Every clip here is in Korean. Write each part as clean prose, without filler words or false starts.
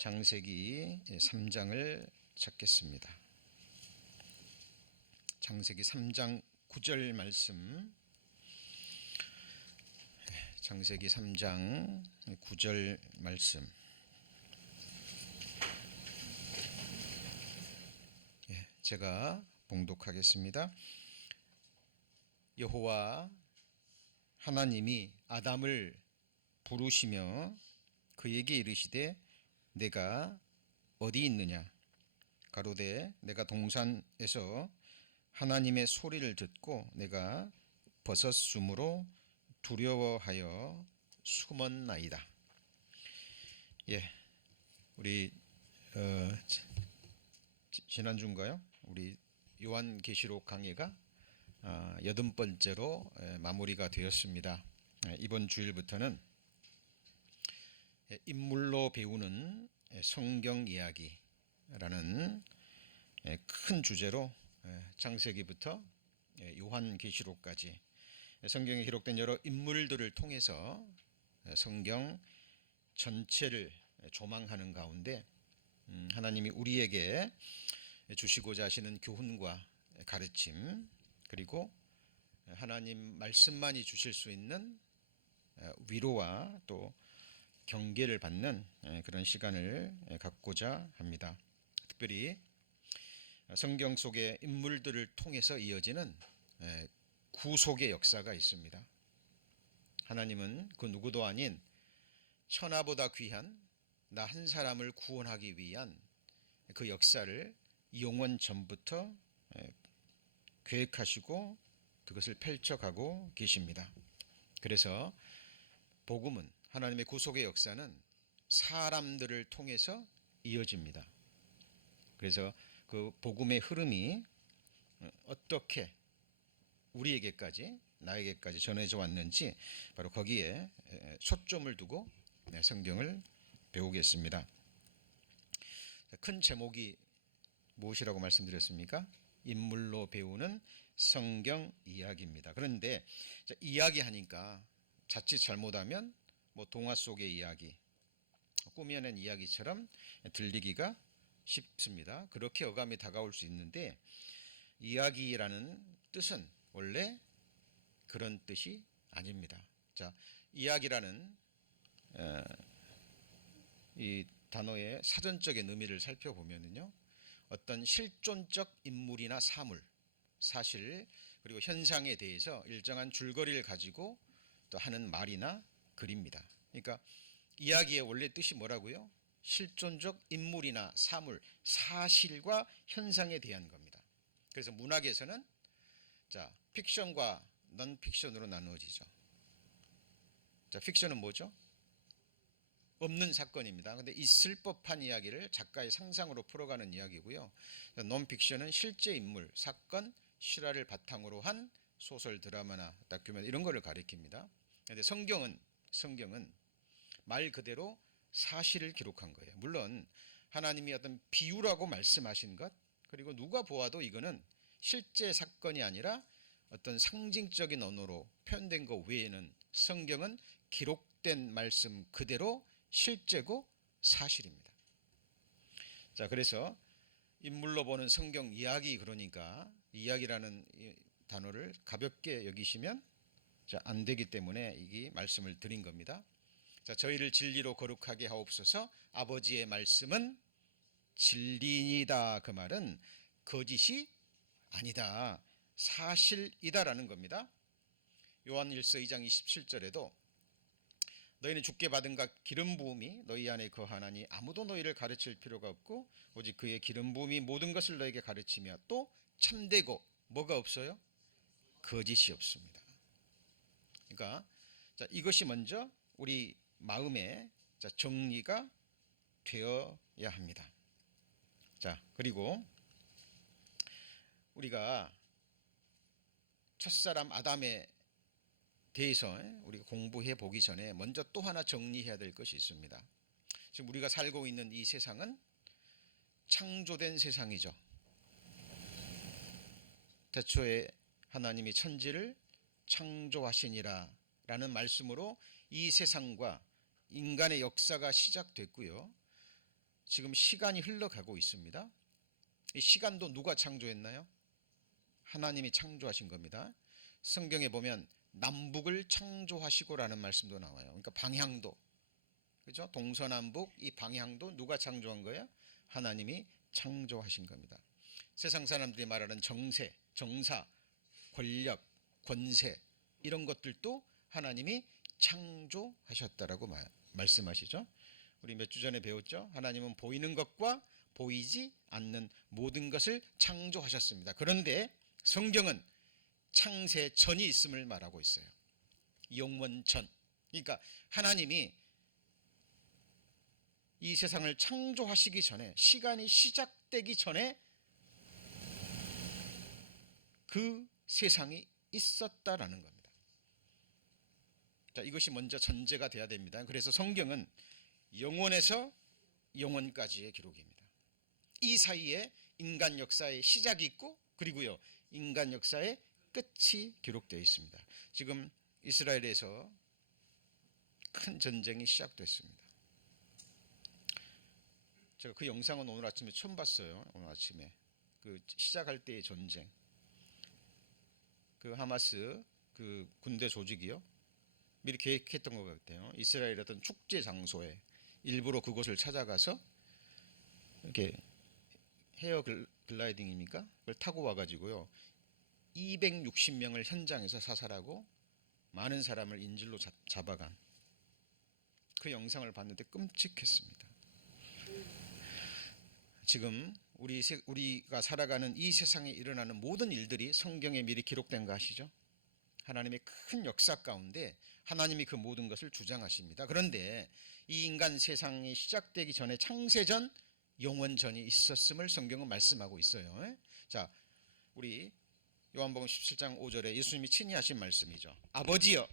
창세기 3장을 찾겠습니다. 창세기 3장 9절 말씀. 창세기 3장 9절 말씀. 제가 봉독하겠습니다. 여호와 하나님이 아담을 부르시며 그에게 이르시되 내가 어디 있느냐? 가로되 내가 동산에서 하나님의 소리를 듣고 내가 벗었으므로 두려워하여 숨었나이다. 우리 지난주인가요? 우리 요한계시록 강의가 80번째로 마무리가 되었습니다. 이번 주일부터는 인물로 배우는 성경 이야기라는 큰 주제로 창세기부터 요한계시록까지 성경에 기록된 여러 인물들을 통해서 성경 전체를 조망하는 가운데 하나님이 우리에게 주시고자 하시는 교훈과 가르침, 그리고 하나님 말씀만이 주실 수 있는 위로와 또 경계를 받는 그런 시간을 갖고자 합니다. 특별히 성경 속의 인물들을 통해서 이어지는 구속의 역사가 있습니다. 하나님은 그 누구도 아닌 천하보다 귀한 나 한 사람을 구원하기 위한 그 역사를 영원 전부터 계획하시고 그것을 펼쳐가고 계십니다. 그래서 복음은, 하나님의 구속의 역사는 사람들을 통해서 이어집니다. 그래서 그 복음의 흐름이 어떻게 우리에게까지, 나에게까지 전해져 왔는지 바로 거기에 초점을 두고 성경을 배우겠습니다. 큰 제목이 무엇이라고 말씀드렸습니까? 인물로 배우는 성경 이야기입니다. 그런데 이야기하니까 자칫 잘못하면 동화 속의 이야기, 꾸며낸 이야기처럼 들리기가 쉽습니다. 그렇게 어감이 다가올 수 있는데 이야기라는 뜻은 원래 그런 뜻이 아닙니다. 이야기라는 이 단어의 사전적인 의미를 살펴보면요, 어떤 실존적 인물이나 사물, 사실, 그리고 현상에 대해서 일정한 줄거리를 가지고 또 하는 말이나 글입니다. 그러니까 이야기의 원래 뜻이 뭐라고요? 실존적 인물이나 사물, 사실과 현상에 대한 겁니다. 그래서 문학에서는 픽션과 넌픽션으로 나누어지죠. 픽션은 뭐죠? 없는 사건입니다. 그런데 있을 법한 이야기를 작가의 상상으로 풀어가는 이야기고요. 넌픽션은 실제 인물, 사건, 실화를 바탕으로 한 소설, 드라마나 다큐멘터리 이런 거를 가리킵니다. 그런데 성경은 말 그대로 사실을 기록한 거예요. 물론 하나님이 어떤 비유라고 말씀하신 것, 그리고 누가 보아도 이거는 실제 사건이 아니라 어떤 상징적인 언어로 표현된 것 외에는 성경은 기록된 말씀 그대로 실제고 사실입니다. 그래서 인물로 보는 성경 이야기, 그러니까 이야기라는 단어를 가볍게 여기시면 안 되기 때문에 이 말씀을 드린 겁니다. 저희를 진리로 거룩하게 하옵소서. 아버지의 말씀은 진리이다. 그 말은 거짓이 아니다, 사실이다라는 겁니다. 요한일서 2장 27절에도 너희는 주께 받은 각 기름 부음이 너희 안에 거하나니 아무도 너희를 가르칠 필요가 없고 오직 그의 기름 부음이 모든 것을 너에게 가르치며 또 참되고 뭐가 없어요? 거짓이 없습니다. 그러니까 이것이 먼저 우리 마음에 정리가 되어야 합니다. 그리고 우리가 첫사람 아담에 대해서 우리가 공부해 보기 전에 먼저 또 하나 정리해야 될 것이 있습니다. 지금 우리가 살고 있는 이 세상은 창조된 세상이죠. 태초에 하나님이 천지를 창조하시니라 라는 말씀으로 이 세상과 인간의 역사가 시작됐고요. 지금 시간이 흘러가고 있습니다. 이 시간도 누가 창조했나요? 하나님이 창조하신 겁니다. 성경에 보면 남북을 창조하시고라는 말씀도 나와요. 그러니까 방향도, 그죠? 동서남북 이 방향도 누가 창조한 거예요? 하나님이 창조하신 겁니다. 세상 사람들이 말하는 정세, 정사, 권력, 권세 이런 것들도 하나님이 창조하셨다라고 말씀하시죠. 우리 몇 주 전에 배웠죠. 하나님은 보이는 것과 보이지 않는 모든 것을 창조하셨습니다. 그런데 성경은 창세 전이 있음을 말하고 있어요. 영원 전. 그러니까 하나님이 이 세상을 창조하시기 전에, 시간이 시작되기 전에 그 세상이 있었다라는 겁니다. 자, 이것이 먼저 전제가 돼야 됩니다. 그래서 성경은 영원에서 영원까지의 기록입니다. 이 사이에 인간 역사의 시작이 있고, 그리고요 인간 역사의 끝이 기록되어 있습니다. 지금 이스라엘에서 큰 전쟁이 시작됐습니다. 제가 그 영상은 오늘 아침에 처음 봤어요. 오늘 아침에 그 시작할 때의 전쟁, 그 하마스 그 군대 조직이요 미리 계획했던 것 같아요. 이스라엘 어떤 축제 장소에 일부러 그곳을 찾아가서 이렇게 헤어 글라이딩입니까? 그걸 타고 와가지고요 260명을 현장에서 사살하고 많은 사람을 인질로 잡아간 그 영상을 봤는데 끔찍했습니다. 지금 우리가 살아가는 이 세상에 일어나는 모든 일들이 성경에 미리 기록된 거 아시죠? 하나님의 큰 역사 가운데 하나님이 그 모든 것을 주장하십니다. 그런데 이 인간 세상이 시작되기 전에 창세전, 영원전이 있었음을 성경은 말씀하고 있어요. 자, 우리 요한복음 17장 5절에 예수님이 친히 하신 말씀이죠. 아버지여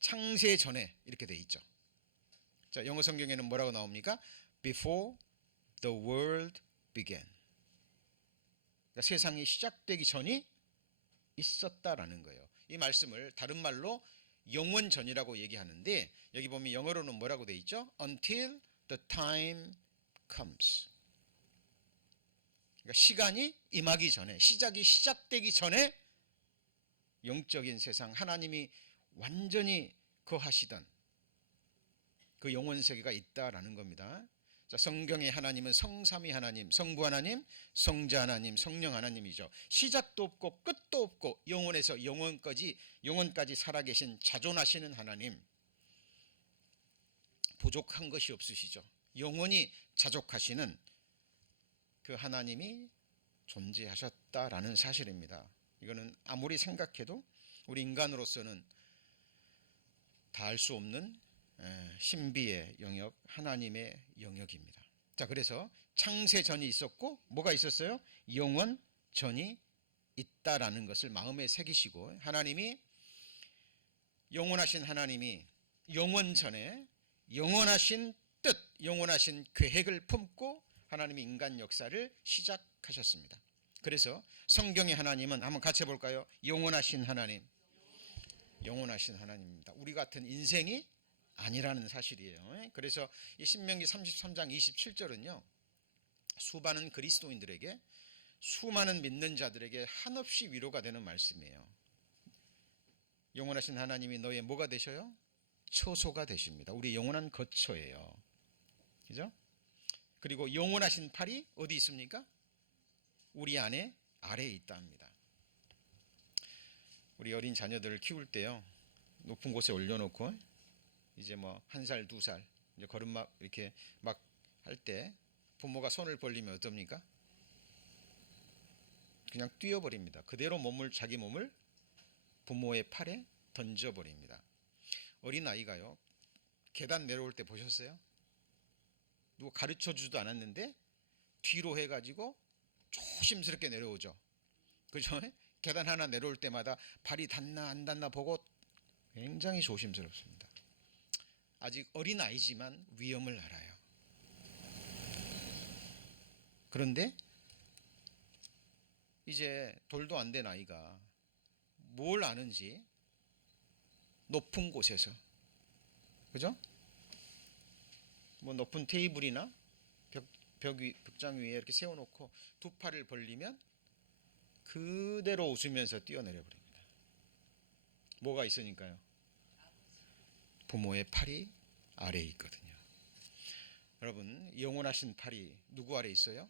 창세 전에 이렇게 돼 있죠. 자, 영어 성경에는 뭐라고 나옵니까? Before the world began. 그러니까 세상이 시작되기 전이 있었다라는 거예요. 이 말씀을 다른 말로 영원전이라고 얘기하는데 여기 보면 영어로는 뭐라고 돼 있죠? Until the time comes. 그러니까 시간이 임하기 전에, 시작이 시작되기 전에 영적인 세상, 하나님이 완전히 거하시던 그 영원 세계가 있다라는 겁니다. 자, 성경의 하나님은 성삼위 하나님, 성부 하나님, 성자 하나님, 성령 하나님이죠. 시작도 없고 끝도 없고 영원에서 영원까지 살아계신 자존하시는 하나님, 부족한 것이 없으시죠. 영원히 자족하시는 그 하나님이 존재하셨다라는 사실입니다. 이거는 아무리 생각해도 우리 인간으로서는 다 알 수 없는 신비의 영역, 하나님의 영역입니다. 자, 그래서 창세 전이 있었고 뭐가 있었어요? 영원 전이 있다라는 것을 마음에 새기시고, 하나님이 영원하신 하나님이 영원 전에 영원하신 뜻, 영원하신 계획을 품고 하나님이 인간 역사를 시작하셨습니다. 그래서 성경의 하나님은 한번 같이 해볼까요? 영원하신 하나님, 영원하신 하나님입니다. 우리 같은 인생이 아니라는 사실이에요. 그래서 이 신명기 33장 27절은요 수많은 그리스도인들에게, 수많은 믿는 자들에게 한없이 위로가 되는 말씀이에요. 영원하신 하나님이 너의 뭐가 되셔요? 처소가 되십니다. 우리 영원한 거처예요. 그죠? 그리고 영원하신 팔이 어디 있습니까? 우리 안에 아래에 있답니다. 우리 어린 자녀들을 키울 때요 높은 곳에 올려놓고 이제 뭐 1살, 2살 이제 걸음막 이렇게 막 할 때 부모가 손을 벌리면 어떻습니까? 그냥 뛰어버립니다. 그대로 자기 몸을 부모의 팔에 던져버립니다. 어린 아이가요 계단 내려올 때 보셨어요? 누가 가르쳐주지도 않았는데 뒤로 해가지고 조심스럽게 내려오죠. 그죠? 계단 하나 내려올 때마다 발이 닿나 안 닿나 보고 굉장히 조심스럽습니다. 아직 어린 아이지만 위험을 알아요. 그런데 이제 돌도 안 된 아이가 뭘 아는지 높은 곳에서, 그죠? 뭐 높은 테이블이나 벽장 위에 이렇게 세워놓고 두 팔을 벌리면 그대로 웃으면서 뛰어내려 버립니다. 뭐가 있으니까요? 부모의 팔이 아래에 있거든요. 여러분, 영원하신 팔이 누구 아래 있어요?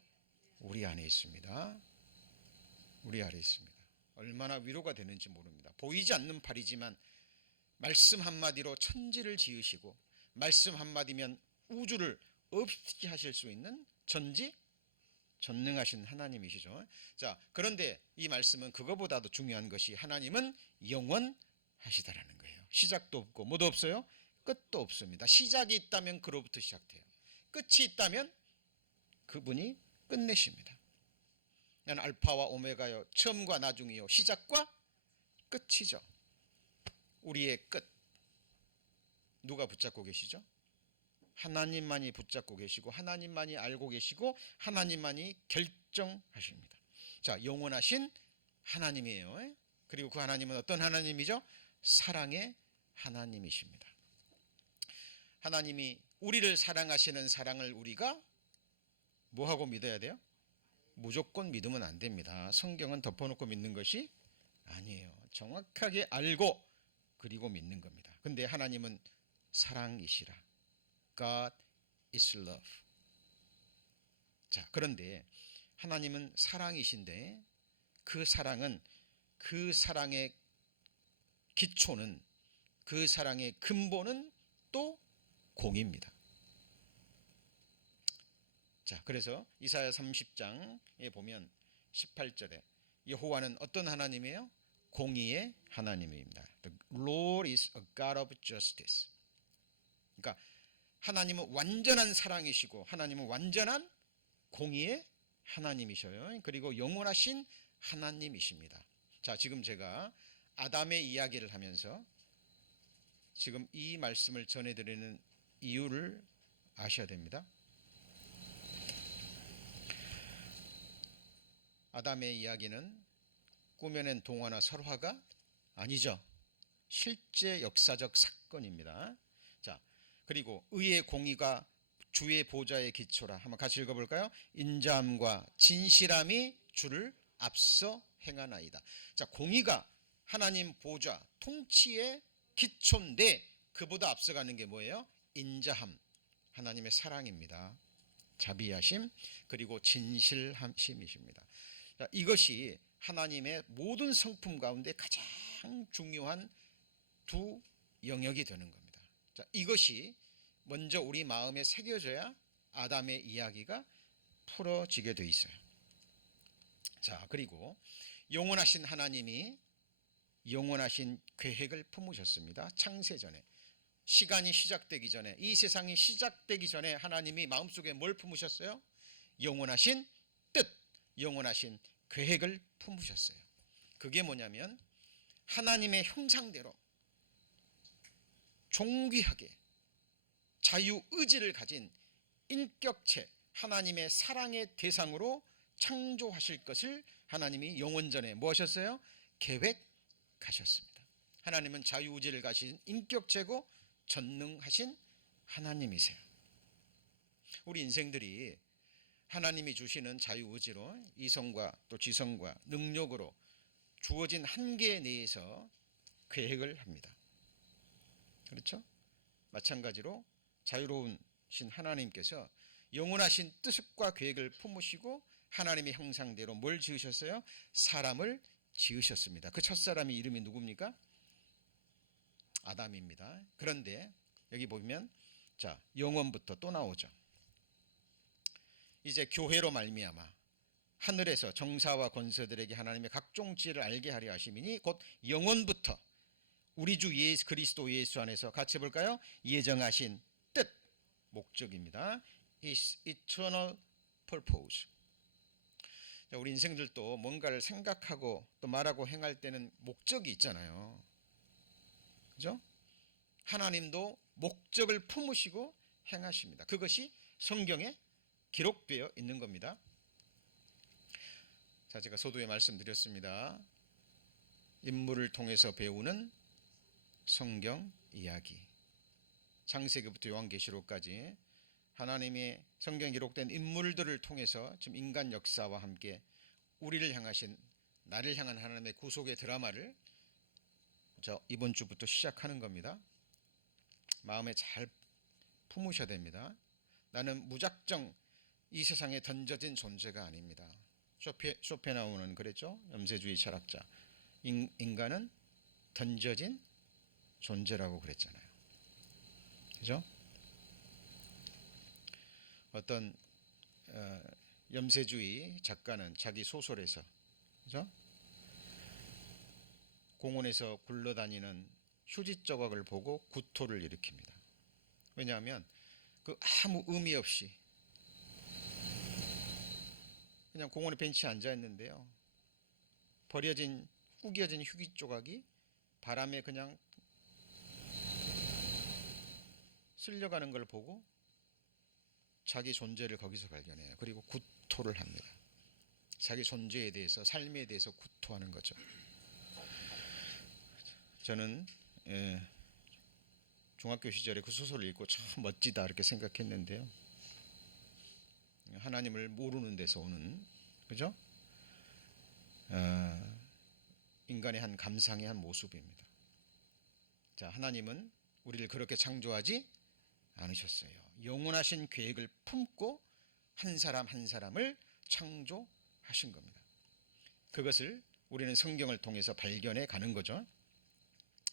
우리 안에 있습니다. 우리 아래 있습니다. 얼마나 위로가 되는지 모릅니다. 보이지 않는 팔이지만 말씀 한마디로 천지를 지으시고 말씀 한마디면 우주를 없게 하실 수 있는 전능하신 하나님이시죠. 자, 그런데 이 말씀은 그거보다도 중요한 것이 하나님은 영원하시다라는 거예요. 시작도 없고 뭐도 없어요? 끝도 없습니다. 시작이 있다면 그로부터 시작돼요. 끝이 있다면 그분이 끝내십니다. 나는 알파와 오메가요, 처음과 나중이요, 시작과 끝이죠. 우리의 끝 누가 붙잡고 계시죠? 하나님만이 붙잡고 계시고 하나님만이 알고 계시고 하나님만이 결정하십니다. 자, 영원하신 하나님이에요. 그리고 그 하나님은 어떤 하나님이죠? 사랑의 하나님이십니다. 하나님이 우리를 사랑하시는 사랑을 우리가 뭐하고 믿어야 돼요? 무조건 믿으면 안 됩니다. 성경은 덮어놓고 믿는 것이 아니에요. 정확하게 알고 그리고 믿는 겁니다. 근데 하나님은 사랑이시라. God is love. 자, 그런데 하나님은 사랑이신데 그 사랑은, 그 사랑의 기초는, 그 사랑의 근본은 또 공입니다. 자, 그래서 이사야 30장에 보면 18절에 여호와는 어떤 하나님이에요? 공의의 하나님입니다. The Lord is a God of justice. 그러니까 하나님은 완전한 사랑이시고 하나님은 완전한 공의의 하나님이셔요. 그리고 영원하신 하나님이십니다. 자, 지금 제가 아담의 이야기를 하면서 지금 이 말씀을 전해드리는 이유를 아셔야 됩니다. 아담의 이야기는 꾸며낸 동화나 설화가 아니죠. 실제 역사적 사건입니다. 자, 그리고 의의 공의가 주의 보좌의 기초라. 한번 같이 읽어볼까요? 인자함과 진실함이 주를 앞서 행하나이다. 자, 공의가 하나님 보좌 통치의 기초인데 그보다 앞서가는 게 뭐예요? 인자함, 하나님의 사랑입니다. 자비하심, 그리고 진실함이십니다. 자, 이것이 하나님의 모든 성품 가운데 가장 중요한 두 영역이 되는 겁니다. 자, 이것이 먼저 우리 마음에 새겨져야 아담의 이야기가 풀어지게 돼 있어요. 자, 그리고 영원하신 하나님이 영원하신 계획을 품으셨습니다. 창세전에, 시간이 시작되기 전에, 이 세상이 시작되기 전에 하나님이 마음속에 뭘 품으셨어요? 영원하신 뜻, 영원하신 계획을 품으셨어요. 그게 뭐냐면 하나님의 형상대로 존귀하게 자유의지를 가진 인격체, 하나님의 사랑의 대상으로 창조하실 것을 하나님이 영원전에 뭐 하셨어요? 계획하셨습니다. 하나님은 자유의지를 가진 인격체고 전능하신 하나님이세요. 우리 인생들이 하나님이 주시는 자유의지로 이성과 또 지성과 능력으로 주어진 한계 내에서 계획을 합니다. 그렇죠? 마찬가지로 자유로우신 하나님께서 영원하신 뜻과 계획을 품으시고 하나님의 형상대로 뭘 지으셨어요? 사람을 지으셨습니다. 그 첫사람의 이름이 누굽니까? 아담입니다. 그런데 여기 보면 자, 영원부터 또 나오죠. 이제 교회로 말미암아 하늘에서 정사와 권세들에게 하나님의 각종 지혜를 알게 하려 하심이니 곧 영원부터 우리 주 예수 그리스도 예수 안에서 같이 볼까요? 예정하신 뜻, 목적입니다. His eternal purpose. 자, 우리 인생들도 뭔가를 생각하고 또 말하고 행할 때는 목적이 있잖아요. 그죠? 하나님도 목적을 품으시고 행하십니다. 그것이 성경에 기록되어 있는 겁니다. 자, 제가 서두에 말씀드렸습니다. 인물을 통해서 배우는 성경 이야기. 창세기부터 요한계시록까지 하나님의 성경에 기록된 인물들을 통해서 지금 인간 역사와 함께 우리를 향하신, 나를 향한 하나님의 구속의 드라마를 이번 주부터 시작하는 겁니다. 마음에 잘 품으셔야 됩니다. 나는 무작정 이 세상에 던져진 존재가 아닙니다. 쇼펜하우어는 그랬죠. 염세주의 철학자. 인간은 던져진 존재라고 그랬잖아요. 그죠? 어떤 염세주의 작가는 자기 소설에서, 그죠? 공원에서 굴러다니는 휴지 조각을 보고 구토를 일으킵니다. 왜냐하면 그 아무 의미 없이 그냥 공원에 벤치에 앉아 있는데요, 버려진 구겨진 휴지 조각이 바람에 그냥 쓸려가는 걸 보고 자기 존재를 거기서 발견해요. 그리고 구토를 합니다. 자기 존재에 대해서, 삶에 대해서 구토하는 거죠. 저는 중학교 시절에 그 소설을 읽고 참 멋지다 이렇게 생각했는데요. 하나님을 모르는 데서 오는, 그죠? 인간의 한 감상의 한 모습입니다. 자, 하나님은 우리를 그렇게 창조하지 않으셨어요. 영원하신 계획을 품고 한 사람 한 사람을 창조하신 겁니다. 그것을 우리는 성경을 통해서 발견해 가는 거죠.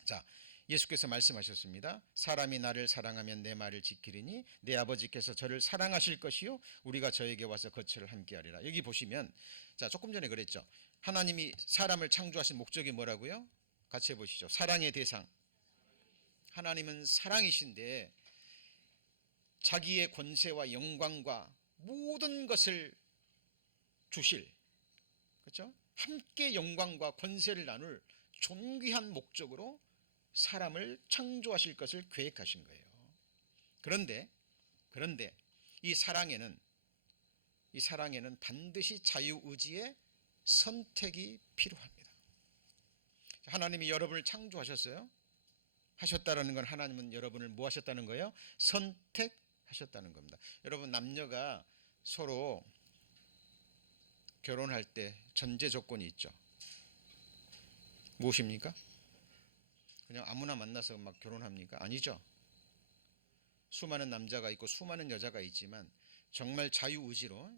자, 예수께서 말씀하셨습니다. 사람이 나를 사랑하면 내 말을 지키리니 내 아버지께서 저를 사랑하실 것이요 우리가 저에게 와서 거처를 함께하리라. 여기 보시면, 자, 조금 전에 그랬죠. 하나님이 사람을 창조하신 목적이 뭐라고요? 같이 해보시죠. 사랑의 대상. 하나님은 사랑이신데 자기의 권세와 영광과 모든 것을 주실, 그렇죠? 함께 영광과 권세를 나눌 존귀한 목적으로 사람을 창조하실 것을 계획하신 거예요. 그런데 이 사랑에는 반드시 자유의지의 선택이 필요합니다. 하나님이 여러분을 창조하셨어요. 하셨다라는 건 하나님은 여러분을 뭐 하셨다는 거예요? 선택하셨다는 겁니다. 여러분, 남녀가 서로 결혼할 때 전제 조건이 있죠. 무엇입니까? 그냥 아무나 만나서 막 결혼합니까? 아니죠. 수많은 남자가 있고 수많은 여자가 있지만 정말 자유의지로,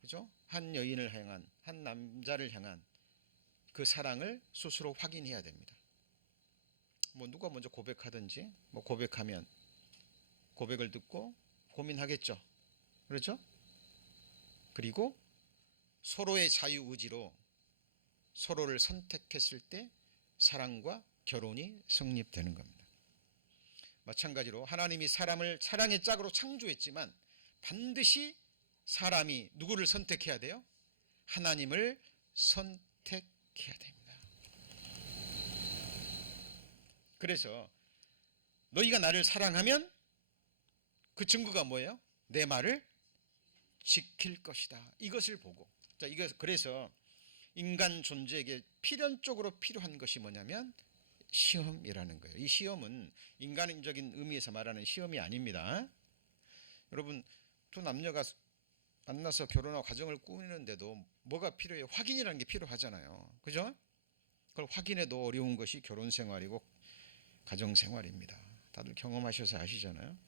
그죠? 한 여인을 향한, 한 남자를 향한 그 사랑을 스스로 확인해야 됩니다. 뭐 누가 먼저 고백하든지, 뭐 고백하면 고백을 듣고 고민하겠죠. 그렇죠? 그리고 서로의 자유의지로 서로를 선택했을 때 사랑과 결혼이 성립되는 겁니다. 마찬가지로 하나님이 사람을 사랑의 짝으로 창조했지만 반드시 사람이 누구를 선택해야 돼요? 하나님을 선택해야 됩니다. 그래서 너희가 나를 사랑하면 그 증거가 뭐예요? 내 말을 지킬 것이다. 이것을 보고, 자, 그래서 인간 존재에게 필연적으로 필요한 것이 뭐냐면 시험이라는 거예요. 이 시험은 인간적인 의미에서 말하는 시험이 아닙니다. 여러분, 두 남녀가 만나서 결혼하고 가정을 꾸리는데도 뭐가 필요해요? 확인이라는 게 필요하잖아요. 그죠? 그걸 확인해도 어려운 것이 결혼 생활이고 가정 생활입니다. 다들 경험하셔서 아시잖아요.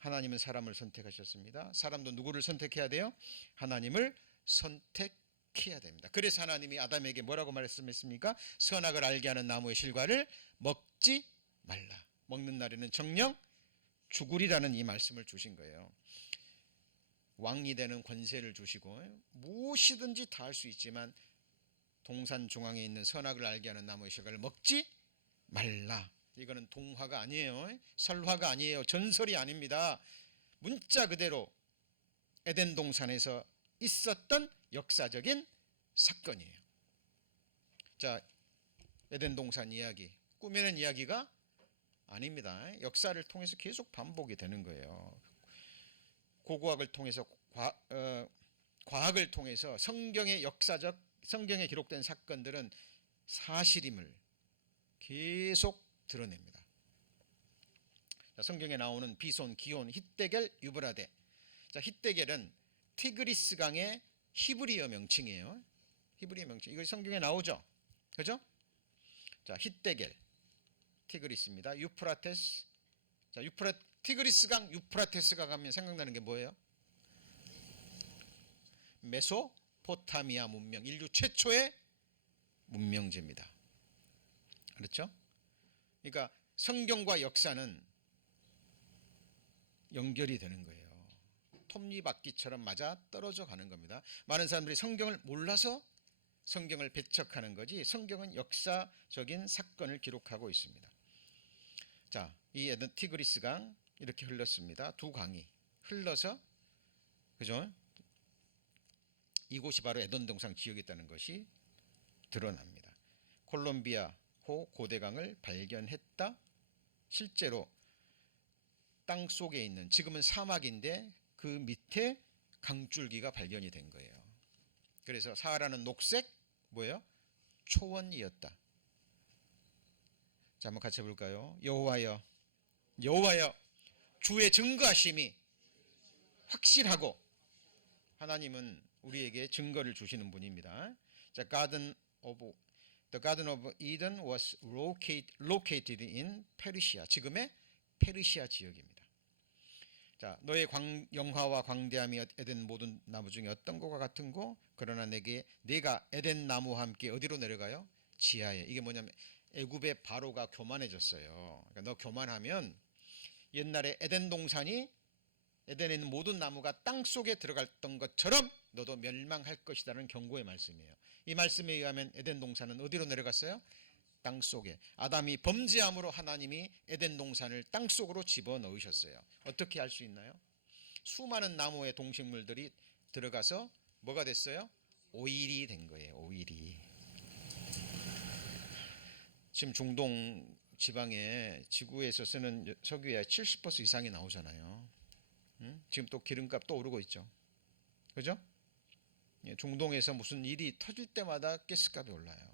하나님은 사람을 선택하셨습니다. 사람도 누구를 선택해야 돼요? 하나님을 선택해야 됩니다. 그래서 하나님이 아담에게 뭐라고 말씀했습니까? 선악을 알게 하는 나무의 실과를 먹지 말라. 먹는 날에는 정녕 죽으리라는 이 말씀을 주신 거예요. 왕이 되는 권세를 주시고 무엇이든지 다 할 수 있지만 동산 중앙에 있는 선악을 알게 하는 나무의 실과를 먹지 말라. 이거는 동화가 아니에요. 설화가 아니에요. 전설이 아닙니다. 문자 그대로 에덴 동산에서 있었던 역사적인 사건이에요. 자, 에덴 동산 이야기, 꾸며낸 이야기가 아닙니다. 역사를 통해서 계속 반복이 되는 거예요. 고고학을 통해서 과학을 통해서 성경에 기록된 사건들은 사실임을 계속 드러냅니다. 자, 성경에 나오는 비손, 기온, hit데겔, 유브라데. 자, hit데겔은 티그리스 강의 히브리어 명칭이에요. 히브리어 명칭. 이거 성경에 나오죠. 그죠? 자, hit데겔, 티그리스입니다. 유프라테스. 자, 티그리스 강, 유프라테스가 가면 생각나는 게 뭐예요? 메소포타미아 문명, 인류 최초의 문명지입니다. 그렇죠? 그러니까 성경과 역사는 연결이 되는 거예요. 톱니바퀴처럼 맞아 떨어져 가는 겁니다. 많은 사람들이 성경을 몰라서 성경을 배척하는 거지, 성경은 역사적인 사건을 기록하고 있습니다. 자, 이 티그리스 강 이렇게 흘렀습니다. 두 강이 흘러서, 그죠? 이곳이 바로 에덴 동산 지역이었다는 것이 드러납니다. 콜롬비아호 고대강을 발견했다. 실제로 땅 속에 있는, 지금은 사막인데 그 밑에 강줄기가 발견이 된 거예요. 그래서 사하라는 녹색 뭐예요? 초원이었다. 자, 한번 같이 해볼까요? 여호와여, 여호와여, 주의 증거하심이 확실하고, 하나님은 우리에게 증거를 주시는 분입니다. 자, The Garden of Eden was located in 페르시아. 지금의 페르시아 지역입니다. 자, 너의 영화와 광대함이 에덴 모든 나무 중에 어떤 것과 같은고? 그러나 내가 에덴 나무와 함께 어디로 내려가요? 지하에. 이게 뭐냐면 애굽의 바로가 교만해졌어요. 그러니까 너 교만하면 옛날에 에덴 동산이, 에덴에 있는 모든 나무가 땅 속에 들어갔던 것처럼 너도 멸망할 것이라는 경고의 말씀이에요. 이 말씀에 의하면 에덴 동산은 어디로 내려갔어요? 땅 속에. 아담이 범죄함으로 하나님이 에덴 동산을 땅 속으로 집어넣으셨어요. 어떻게 할 수 있나요? 수많은 나무의 동식물들이 들어가서 뭐가 됐어요? 오일이 된 거예요. 오일이. 지금 중동 지방에 지구에서 쓰는 석유의 70% 이상이 나오잖아요. 지금 또 기름값 또 오르고 있죠. 그죠? 중동에서 무슨 일이 터질 때마다 가스값이 올라요.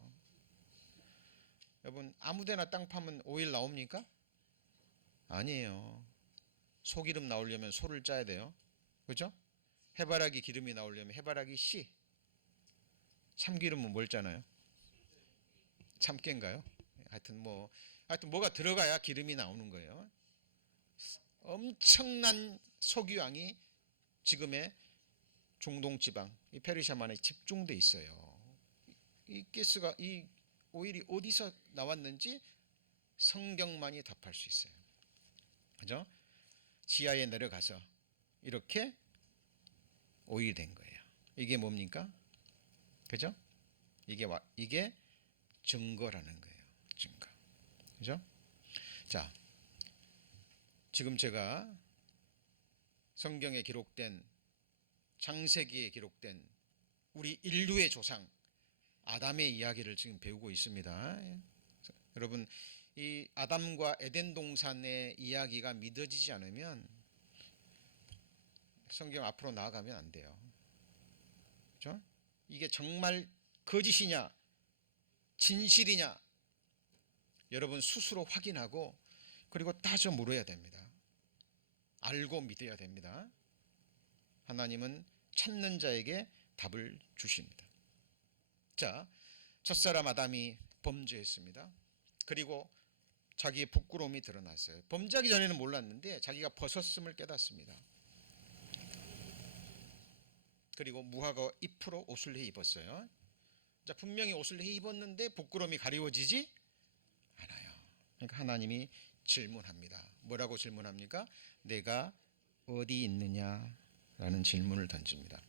여러분, 아무데나 땅 파면 오일 나옵니까? 아니에요. 소기름 나오려면 소를 짜야 돼요. 그죠? 해바라기 기름이 나오려면 해바라기 씨. 참기름은 뭘 짜나요? 참깨인가요? 하여튼 뭐가 들어가야 기름이 나오는 거예요. 엄청난 석유양이 지금의 중동 지방, 이 페르시아만에 집중돼 있어요. 이 가스가, 이 오일이 어디서 나왔는지 성경만이 답할 수 있어요. 그죠? 지하에 내려가서 이렇게 오일이 된 거예요. 이게 뭡니까? 그죠? 이게 증거라는 거예요. 증거. 그죠? 자, 지금 제가 성경에 기록된, 창세기에 기록된 우리 인류의 조상 아담의 이야기를 지금 배우고 있습니다. 여러분, 이 아담과 에덴 동산의 이야기가 믿어지지 않으면 성경 앞으로 나아가면 안 돼요. 그렇죠? 이게 정말 거짓이냐 진실이냐 여러분 스스로 확인하고, 그리고 따져 물어야 됩니다. 알고 믿어야 됩니다. 하나님은 찾는 자에게 답을 주십니다. 자, 첫사람 아담이 범죄했습니다. 그리고 자기의 부끄러움이 드러났어요. 범죄하기 전에는 몰랐는데 자기가 벗었음을 깨닫습니다. 그리고 무화과 잎으로 옷을 해 입었어요. 자, 분명히 옷을 해 입었는데 부끄러움이 가리워지지 않아요. 그러니까 하나님이 질문합니다. 뭐라고 질문합니까? 내가 어디 있느냐라는 질문을 던집니다.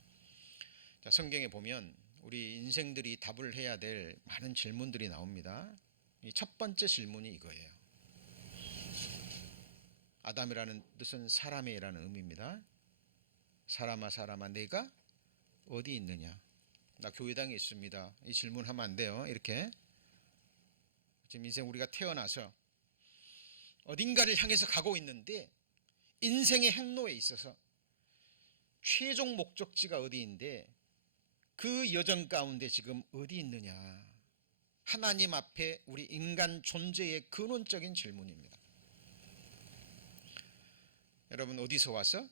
자, 성경에 보면 우리 인생들이 답을 해야 될 많은 질문들이 나옵니다. 이 첫 번째 질문이 이거예요. 아담이라는 뜻은 사람이라는 의미입니다. 사람아 사람아 내가 어디 있느냐? 나 교회당에 있습니다. 이 질문하면 안 돼요. 이렇게 지금 인생 우리가 태어나서 어딘가를 향해서 가고 있는데 인생의 행로에 있어서 최종 목적지가 어디인데 그 여정 가운데 지금 어디 있느냐? 하나님 앞에 우리 인간 존재의 근원적인 질문입니다. 여러분 어디서 와서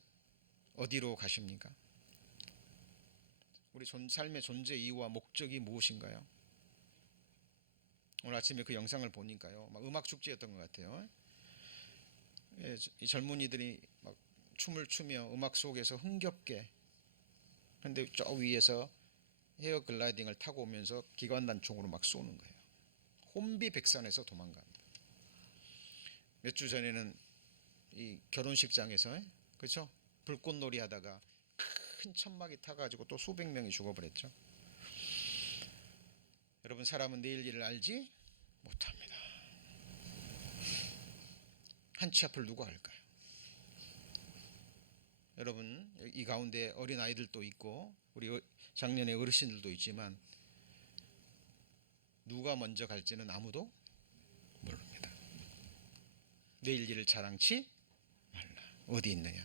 어디로 가십니까? 우리 삶의 존재 이유와 목적이 무엇인가요? 오늘 아침에 그 영상을 보니까요, 막 음악 축제였던 것 같아요. 예, 이 젊은이들이 막 춤을 추며 음악 속에서 흥겹게, 근데 저 위에서 헤어 글라이딩을 타고 오면서 기관단총으로 막 쏘는 거예요. 혼비백산에서 도망갑니다. 몇 주 전에는 이 결혼식장에서, 그렇죠? 불꽃놀이 하다가 큰 천막이 타가지고 또 수백 명이 죽어버렸죠. 여러분, 사람은 내일 일을 알지 못합니다. 한 치 앞을 누가 알까요? 여러분, 이 가운데 어린 아이들도 있고 우리 작년에 어르신들도 있지만 누가 먼저 갈지는 아무도 모릅니다. 내일 일을 자랑치 말라. 어디 있느냐?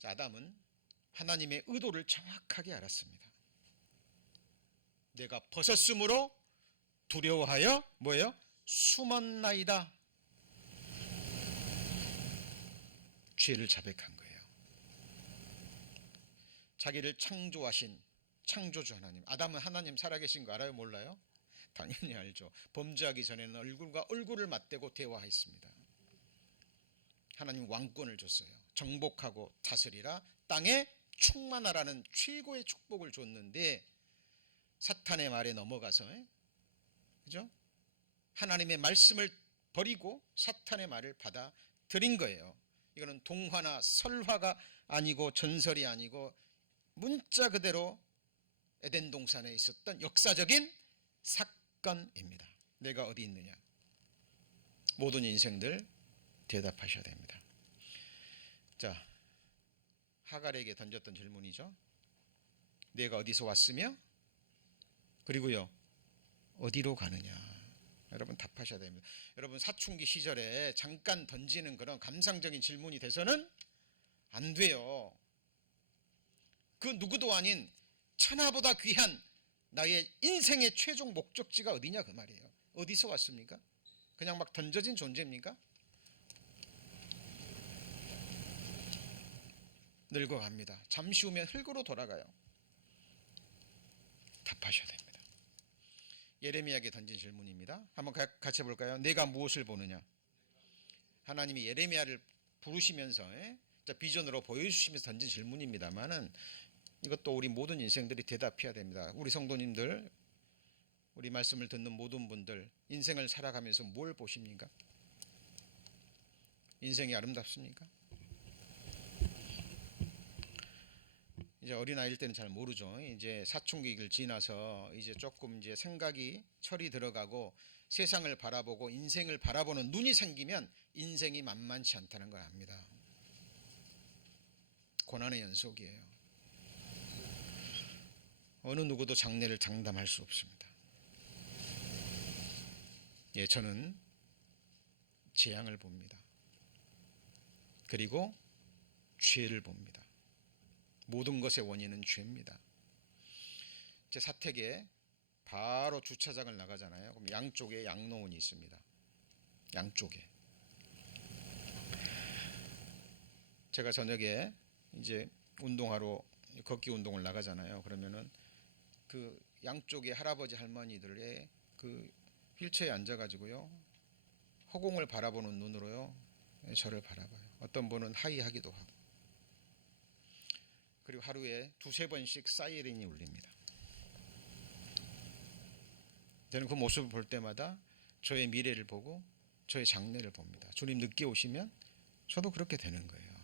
자, 아담은 하나님의 의도를 정확하게 알았습니다. 내가 벗었으므로 두려워하여 뭐예요? 숨었나이다. 죄를 자백한 거예요. 자기를 창조하신 창조주 하나님. 아담은 하나님 살아계신 거 알아요? 몰라요? 당연히 알죠. 범죄하기 전에는 얼굴과 얼굴을 맞대고 대화했습니다. 하나님 왕권을 줬어요. 정복하고 다스리라, 땅에 충만하라는 최고의 축복을 줬는데 사탄의 말에 넘어가서, 그죠? 하나님의 말씀을 버리고 사탄의 말을 받아들인 거예요. 이거는 동화나 설화가 아니고 전설이 아니고 문자 그대로 에덴 동산에 있었던 역사적인 사건입니다. 내가 어디 있느냐? 모든 인생들 대답하셔야 됩니다. 자, 하갈에게 던졌던 질문이죠. 내가 어디서 왔으며 그리고요 어디로 가느냐? 여러분 답하셔야 됩니다. 여러분 사춘기 시절에 잠깐 던지는 그런 감상적인 질문이 돼서는 안 돼요. 그 누구도 아닌 천하보다 귀한 나의 인생의 최종 목적지가 어디냐 그 말이에요. 어디서 왔습니까? 그냥 막 던져진 존재입니까? 늙어갑니다. 잠시 후면 흙으로 돌아가요. 답하셔야 됩니다. 예레미야에게 던진 질문입니다. 한번 같이 해볼까요? 내가 무엇을 보느냐? 하나님이 예레미야를 부르시면서 비전으로 보여주시면서 던진 질문입니다만은 이것도 우리 모든 인생들이 대답해야 됩니다. 우리 성도님들, 우리 말씀을 듣는 모든 분들 인생을 살아가면서 뭘 보십니까? 인생이 아름답습니까? 이제 어린아이일 때는 잘 모르죠. 이제 사춘기를 지나서 이제 조금 이제 생각이 철이 들어가고 세상을 바라보고 인생을 바라보는 눈이 생기면 인생이 만만치 않다는 걸 압니다. 고난의 연속이에요. 어느 누구도 장래를 장담할 수 없습니다. 예, 저는 재앙을 봅니다. 그리고 죄를 봅니다. 모든 것의 원인은 죄입니다. 제 사택에 바로 주차장을 나가잖아요. 그럼 양쪽에 양로원이 있습니다. 양쪽에. 제가 저녁에 이제 운동하러 걷기 운동을 나가잖아요. 그러면은 그 양쪽에 할아버지 할머니들의 그 휠체어에 앉아가지고요 허공을 바라보는 눈으로요 저를 바라봐요. 어떤 분은 하이하기도 하고. 그리고 하루에 두세 번씩 사이렌이 울립니다. 저는 그 모습을 볼 때마다 저의 미래를 보고 저의 장래를 봅니다. 주님 늦게 오시면 저도 그렇게 되는 거예요.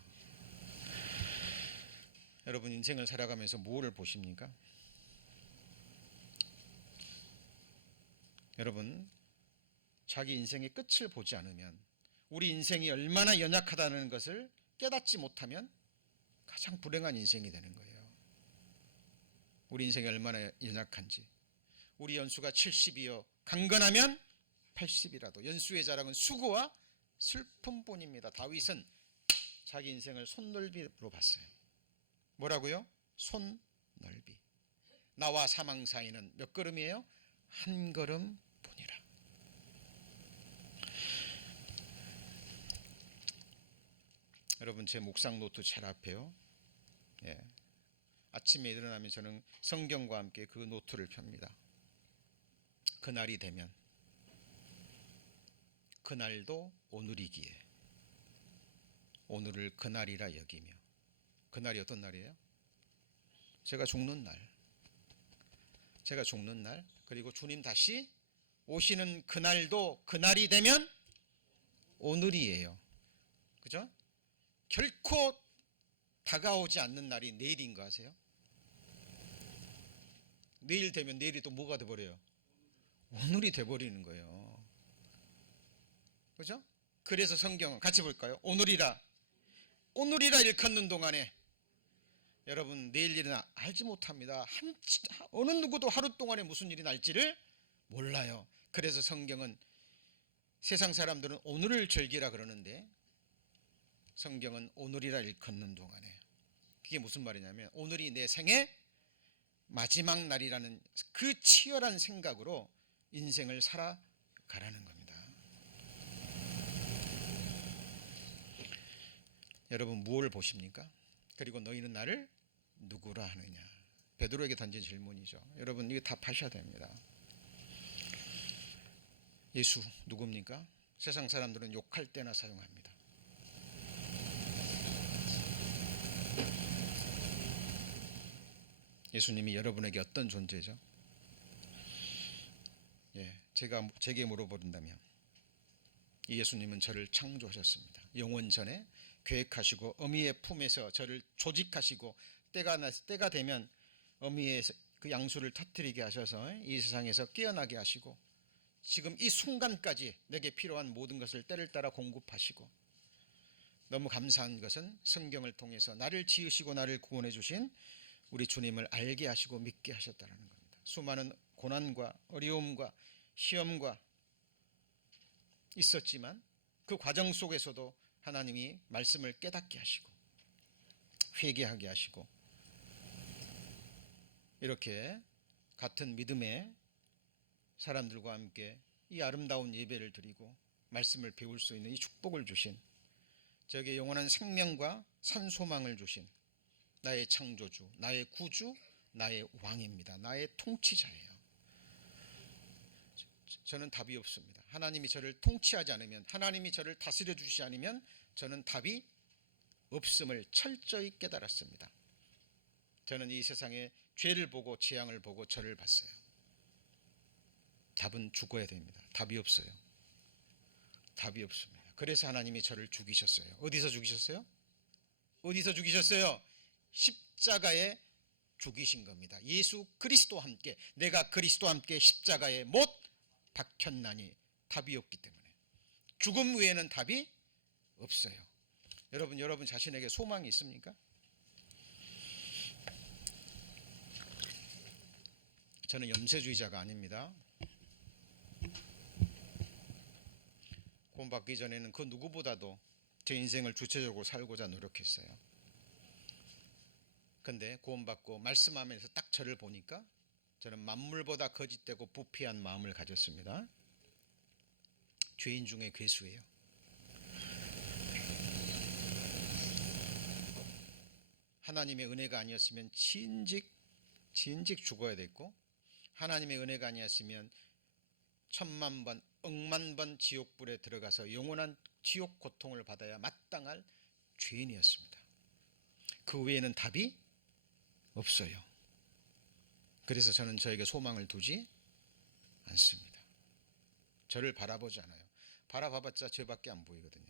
여러분 인생을 살아가면서 무엇을 보십니까? 여러분 자기 인생의 끝을 보지 않으면, 우리 인생이 얼마나 연약하다는 것을 깨닫지 못하면 가장 불행한 인생이 되는 거예요. 우리 인생이 얼마나 연약한지. 우리 연수가 70이요 강건하면 80이라도. 연수의 자랑은 수고와 슬픔뿐입니다. 다윗은 자기 인생을 손넓이로 봤어요. 뭐라고요? 손넓이. 나와 사망 사이는 몇 걸음이에요? 한 걸음 뿐이라. 여러분 제 묵상 노트 잘 앞에요. 예. 아침에 일어나면 저는 성경과 함께 그 노트를 펴니다. 그날이 되면 그날도 오늘이기에 오늘을 그날이라 여기며. 그날이 어떤 날이에요? 제가 죽는 날. 제가 죽는 날, 그리고 주님 다시 오시는 그날도 그날이 되면 오늘이에요. 그죠? 결코 다가오지 않는 날이 내일인 거 아세요? 내일 되면 내일이 또 뭐가 돼버려요? 오늘이 돼버리는 거예요. 그죠? 그래서 성경은 같이 볼까요? 오늘이라 일컫는 동안에 여러분 내일 일은 알지 못합니다. 어느 누구도 하루 동안에 무슨 일이 날지를 몰라요. 그래서 성경은 세상 사람들은 오늘을 즐기라 그러는데 성경은 오늘이라 일컫는 동안에, 그게 무슨 말이냐면 오늘이 내 생의 마지막 날이라는 그 치열한 생각으로 인생을 살아가라는 겁니다. 여러분 무엇을 보십니까? 그리고 너희는 나를 누구라 하느냐. 베드로에게 던진 질문이죠. 여러분 이거 답하셔야 됩니다. 예수 누굽니까? 세상 사람들은 욕할 때나 사용합니다. 예수님이 여러분에게 어떤 존재죠? 제게 물어본다면 이 예수님은 저를 창조하셨습니다. 영원 전에 계획하시고 어미의 품에서 저를 조직하시고 때가 되면 어미의 그 양수를 터뜨리게 하셔서 이 세상에서 깨어나게 하시고 지금 이 순간까지 내게 필요한 모든 것을 때를 따라 공급하시고, 너무 감사한 것은 성경을 통해서 나를 지으시고 나를 구원해 주신 우리 주님을 알게 하시고 믿게 하셨다는 겁니다. 수많은 고난과 어려움과 시험과 있었지만 그 과정 속에서도 하나님이 말씀을 깨닫게 하시고 회개하게 하시고 이렇게 같은 믿음의 사람들과 함께 이 아름다운 예배를 드리고 말씀을 배울 수 있는 이 축복을 주신, 저에게 영원한 생명과 산소망을 주신 나의 창조주, 나의 구주, 나의 왕입니다. 나의 통치자예요. 저는 답이 없습니다. 하나님이 저를 통치하지 않으면, 하나님이 저를 다스려 주시지 않으면 저는 답이 없음을 철저히 깨달았습니다. 저는 이 세상에 죄를 보고 재앙을 보고 저를 봤어요. 답은 죽어야 됩니다. 답이 없어요. 답이 없습니다. 그래서 하나님이 저를 죽이셨어요. 어디서 죽이셨어요? 어디서 죽이셨어요? 십자가에 죽이신 겁니다. 예수 그리스도와 함께, 내가 그리스도와 함께 십자가에 못 박혔나니 답이 없기 때문에 죽음 외에는 답이 없어요. 여러분 자신에게 소망이 있습니까? 저는 염세주의자가 아닙니다. 구원받기 전에는 그 누구보다도 제 인생을 주체적으로 살고자 노력했어요. 근데 구원받고 말씀하면서 딱 저를 보니까 저는 만물보다 거짓되고 부패한 마음을 가졌습니다. 죄인 중에 괴수예요. 하나님의 은혜가 아니었으면 진직 죽어야 됐고, 하나님의 은혜가 아니었으면 천만 번, 억만 번 지옥불에 들어가서 영원한 지옥 고통을 받아야 마땅할 죄인이었습니다. 그 외에는 답이 없어요. 그래서 저는 저에게 소망을 두지 않습니다. 저를 바라보지 않아요. 바라봐봤자 죄밖에 안 보이거든요.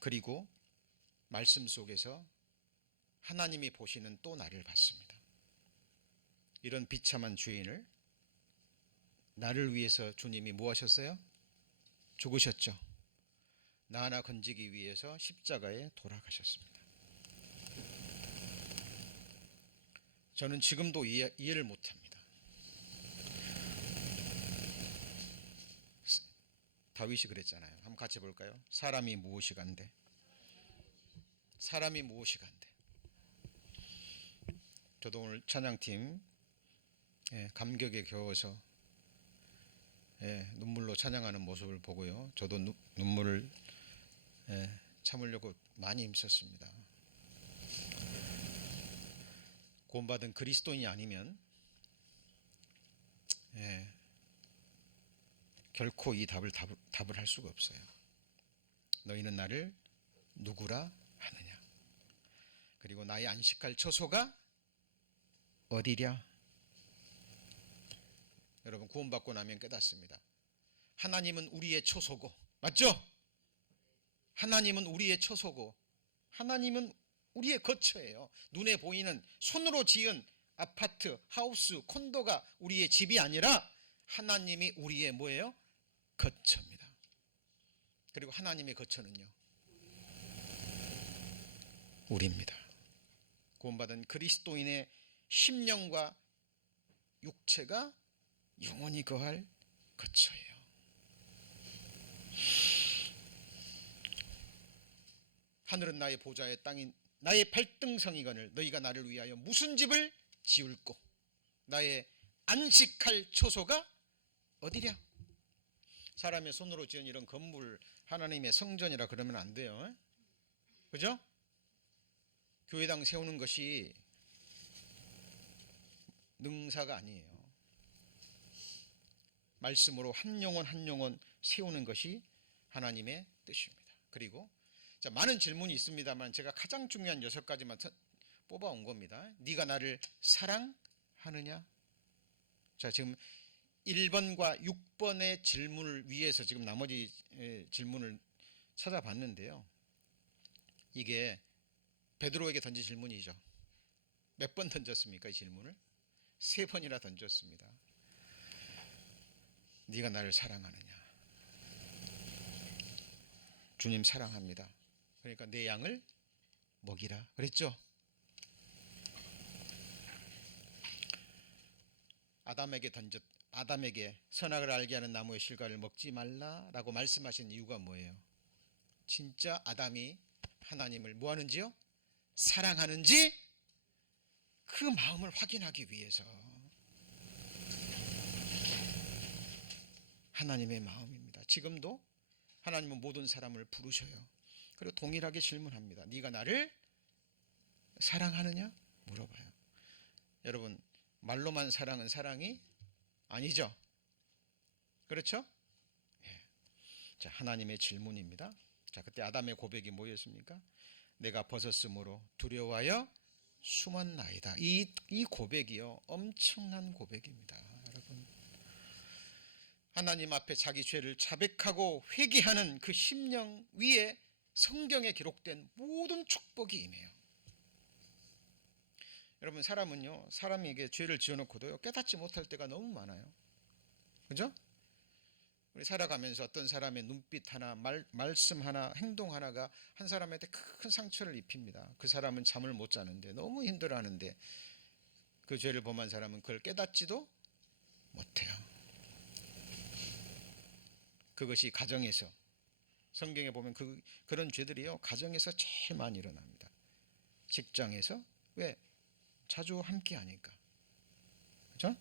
그리고 말씀 속에서 하나님이 보시는 또 나를 봤습니다. 이런 비참한 죄인을 나를 위해서 주님이 뭐 하셨어요? 죽으셨죠. 나 하나 건지기 위해서 십자가에 돌아가셨습니다. 저는 지금도 이해를 못합니다. 다윗이 그랬잖아요. 한번 같이 볼까요? 사람이 무엇이 간데? 사람이 무엇이 간데? 저도 오늘 찬양팀 감격에 겨워서 눈물로 찬양하는 모습을 보고요. 저도 눈물을 참으려고 많이 힘썼습니다. 구원받은 그리스도인이 아니면 결코 이 답을 할 수가 없어요. 너희는 나를 누구라 하느냐? 그리고 나의 안식할 처소가 어디랴? 여러분, 구원받고 나면 깨닫습니다. 하나님은 우리의 처소고, 맞죠? 하나님은 우리의 처소고, 하나님은 우리의 거처예요. 눈에 보이는 손으로 지은 아파트, 하우스, 콘도가 우리의 집이 아니라 하나님이 우리의 뭐예요? 거처입니다. 그리고 하나님의 거처는요, 우리입니다. 구원받은 그리스도인의 심령과 육체가 영원히 거할 거처예요. 하늘은 나의 보좌의 땅인 나의 발등성이거늘 너희가 나를 위하여 무슨 집을 지을꼬? 나의 안식할 처소가 어디랴? 사람의 손으로 지은 이런 건물, 하나님의 성전이라 그러면 안 돼요. 그죠? 교회당 세우는 것이 능사가 아니에요. 말씀으로 한 영혼 한 영혼 세우는 것이 하나님의 뜻입니다. 그리고 많은 질문이 있습니다만 제가 가장 중요한 6가지만 뽑아온 겁니다. 네가 나를 사랑하느냐? 자, 지금 1번과 6번의 질문을 위해서 지금 나머지 질문을 찾아봤는데요. 이게 베드로에게 던진 질문이죠. 몇 번 던졌습니까? 이 질문을 3번이나 던졌습니다. 네가 나를 사랑하느냐? 주님 사랑합니다. 그러니까 내 양을 먹이라 그랬죠. 아담에게 선악을 알게 하는 나무의 실과를 먹지 말라라고 말씀하신 이유가 뭐예요? 진짜 아담이 하나님을 뭐 하는지요? 사랑하는지 그 마음을 확인하기 위해서. 하나님의 마음입니다. 지금도 하나님은 모든 사람을 부르셔요. 그리고 동일하게 질문합니다. 네가 나를 사랑하느냐? 물어봐요. 여러분, 말로만 사랑은 사랑이 아니죠? 그렇죠? 자, 하나님의 질문입니다. 자, 그때 아담의 고백이 뭐였습니까? 내가 벗었으므로 두려워하여 숨었나이다. 이 고백이요, 엄청난 고백입니다. 여러분, 하나님 앞에 자기 죄를 자백하고 회개하는 그 심령 위에 성경에 기록된 모든 축복이 임해요. 여러분, 사람은요, 사람에게 죄를 지어놓고도요, 깨닫지 못할 때가 너무 많아요. 그죠? 우리 살아가면서 어떤 사람의 눈빛 하나, 말씀 하나, 행동 하나가 한 사람한테 큰 상처를 입힙니다. 그 사람은 잠을 못 자는데, 너무 힘들어하는데, 그 죄를 범한 사람은 그걸 깨닫지도 못해요. 그것이 가정에서, 성경에 보면 그런 죄들이요, 가정에서 제일 많이 일어납니다. 직장에서. 왜? 자주 함께 하니까. 그죠?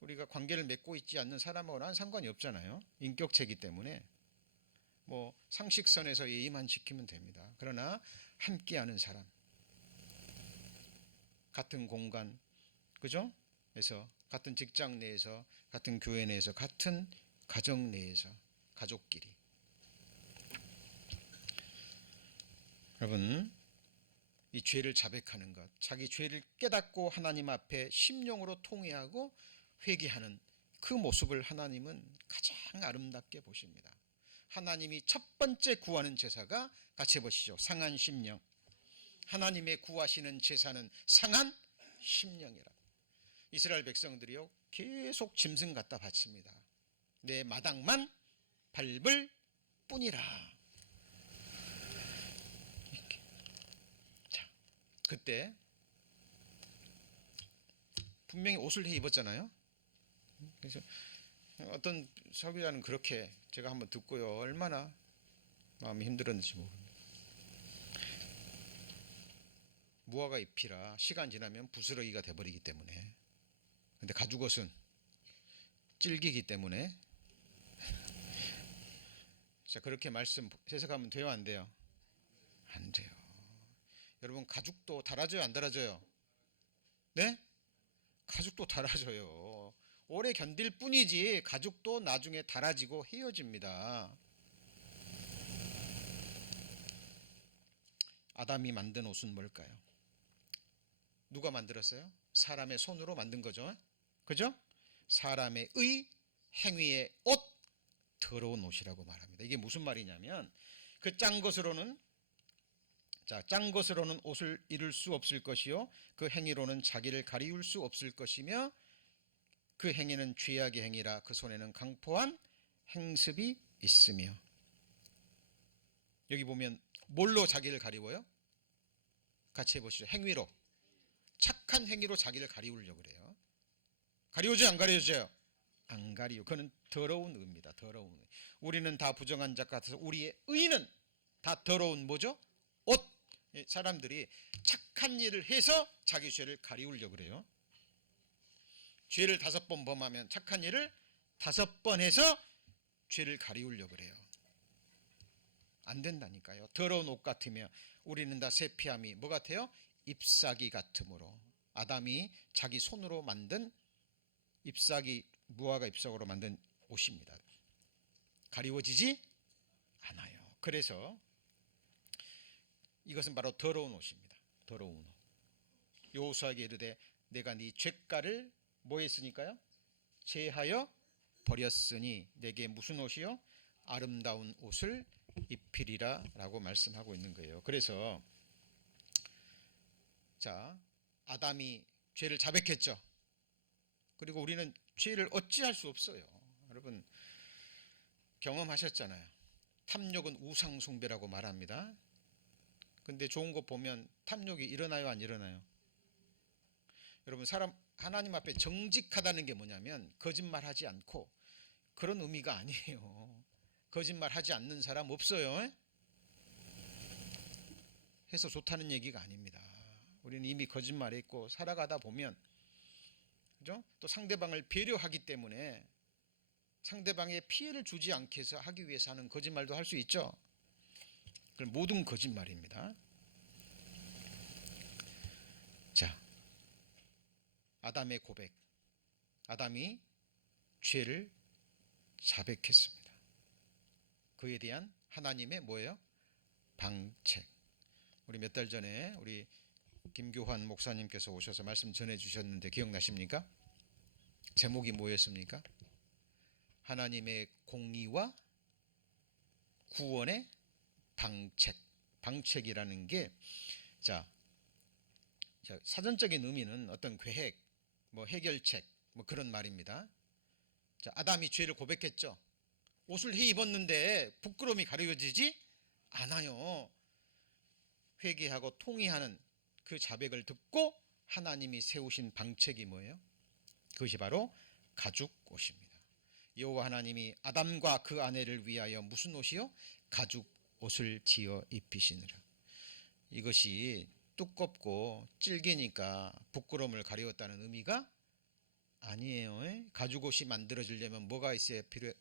우리가 관계를 맺고 있지 않는 사람하고는 상관이 없잖아요. 인격체이기 때문에 뭐 상식선에서 예의만 지키면 됩니다. 그러나 함께하는 사람, 같은 공간, 그죠? 에서, 같은 직장 내에서, 같은 교회 내에서, 같은 가정 내에서, 가족끼리. 여러분, 이 죄를 자백하는 것, 자기 죄를 깨닫고 하나님 앞에 심령으로 통회하고 회개하는 그 모습을 하나님은 가장 아름답게 보십니다. 하나님이 첫 번째 구하는 제사가, 같이 보시죠, 상한 심령. 하나님의 구하시는 제사는 상한 심령이라. 이스라엘 백성들이요, 계속 짐승 갖다 바칩니다. 내 마당만 밟을 뿐이라. 자, 그때 분명히 옷을 입었잖아요. 그래서 어떤 설교자는 그렇게, 제가 한번 듣고요, 얼마나 마음이 힘들었는지 모릅니다. 무화과 잎이라 시간 지나면 부스러기가 돼버리기 때문에. 근데 가죽옷은 질기기 때문에. 자, 그렇게 말씀 해석하면 돼요, 안 돼요? 안 돼요. 여러분, 가죽도 달아져요, 안 달아져요? 네? 가죽도 달아져요. 오래 견딜 뿐이지 가죽도 나중에 달아지고 헤어집니다. 아담이 만든 옷은 뭘까요? 누가 만들었어요? 사람의 손으로 만든 거죠. 그죠? 사람의 행위의 옷, 더러운 옷이라고 말합니다. 이게 무슨 말이냐면 그 짠 것으로는 옷을 이룰 수 없을 것이요 그 행위로는 자기를 가리울 수 없을 것이며 그 행위는 죄악의 행위라 그 손에는 강포한 행습이 있으며. 여기 보면 뭘로 자기를 가리워요? 같이 해보시죠. 행위로, 착한 행위로 자기를 가리우려고 그래요. 가리우죠, 안 가리우죠? 안 가리우. 그는 더러운 의입니다. 더러운 의. 우리는 다 부정한 자 같아서 우리의 의는 다 더러운 뭐죠? 옷. 사람들이 착한 일을 해서 자기 죄를 가리우려고 그래요. 죄를 5번 범하면 착한 일을 5번 해서 죄를 가리우려고 그래요. 안 된다니까요. 더러운 옷 같으며 우리는 다 세피함이 뭐 같아요? 잎사귀 같으므로. 아담이 자기 손으로 만든 잎사귀, 무화과 잎사귀로 만든 옷입니다. 가리워지지 않아요. 그래서 이것은 바로 더러운 옷입니다. 더러운 옷. 여호수아에게 이르되 내가 네 죄가를 뭐 했으니까요? 제하여 버렸으니 내게 무슨 옷이요? 아름다운 옷을 입히리라 라고 말씀하고 있는 거예요. 그래서 자, 아담이 죄를 자백했죠. 그리고 우리는 죄를 어찌할 수 없어요. 여러분 경험하셨잖아요. 탐욕은 우상숭배라고 말합니다. 근데 좋은 거 보면 탐욕이 일어나요, 안 일어나요? 여러분 하나님 앞에 정직하다는 게 뭐냐면 거짓말하지 않고, 그런 의미가 아니에요. 거짓말하지 않는 사람 없어요. 해서 좋다는 얘기가 아닙니다. 우리는 이미 거짓말했고 살아가다 보면, 그죠? 또 상대방을 배려하기 때문에 상대방에 피해를 주지 않게 해서 하기 위해서 하는 거짓말도 할 수 있죠. 그건 모든 거짓말입니다. 자, 아담의 고백. 아담이 죄를 자백했습니다. 그에 대한 하나님의 뭐예요? 방책. 우리 몇 달 전에 우리 김교환 목사님께서 오셔서 말씀 전해 주셨는데 기억나십니까? 제목이 뭐였습니까? 하나님의 공의와 구원의 방책. 방책이라는 게 사전적인 의미는 어떤 계획, 뭐 해결책, 뭐 그런 말입니다. 자, 아담이 죄를 고백했죠. 옷을 해 입었는데 부끄러움이 가려지지 않아요. 회개하고 통회하는 그 자백을 듣고 하나님이 세우신 방책이 뭐예요? 그것이 바로 가죽 옷입니다. 여호와 하나님이 아담과 그 아내를 위하여 무슨 옷이요? 가죽 옷을 지어 입히시느라. 이것이 두껍고 질기니까 부끄러움을 가리웠다는 의미가 아니에요. 가죽 옷이 만들어지려면 뭐가 있어야 필요해?